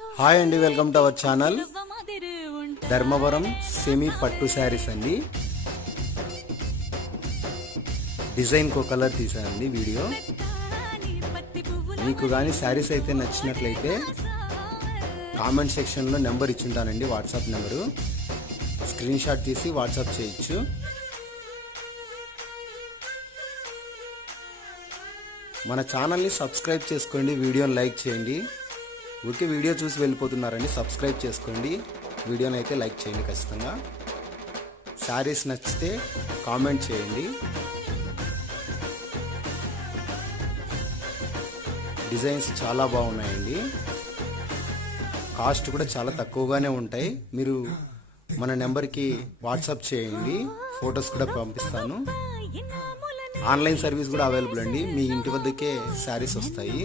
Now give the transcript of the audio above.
Hi అండి, welcome to our channel Dharmavaram semi పట్టు శారీస్ అండి. డిజైన్ కో కలర్ తీసానండి వీడియో. మీకు కానీ శారీస్ అయితే నచ్చినట్లయితే కామెంట్ సెక్షన్లో నెంబర్ ఇచ్చుంటానండి, వాట్సాప్ నెంబరు. స్క్రీన్ షాట్ తీసి వాట్సాప్ చేయొచ్చు. మన ఛానల్ని సబ్స్క్రైబ్ చేసుకోండి, వీడియోని లైక్ చేయండి. ఊరికే వీడియో చూసి వెళ్ళిపోతున్నారండి, సబ్స్క్రైబ్ చేసుకోండి, వీడియోని అయితే లైక్ చేయండి ఖచ్చితంగా. శారీస్ నచ్చితే కామెంట్ చేయండి. డిజైన్స్ చాలా బాగున్నాయండి, కాస్ట్ కూడా చాలా తక్కువగానే ఉంటాయి. మీరు మన నెంబర్కి వాట్సాప్ చేయండి, ఫొటోస్ కూడా పంపిస్తాను. ఆన్లైన్ సర్వీస్ కూడా అవైలబుల్ అండి, మీ ఇంటి వద్దకే శారీస్ వస్తాయి.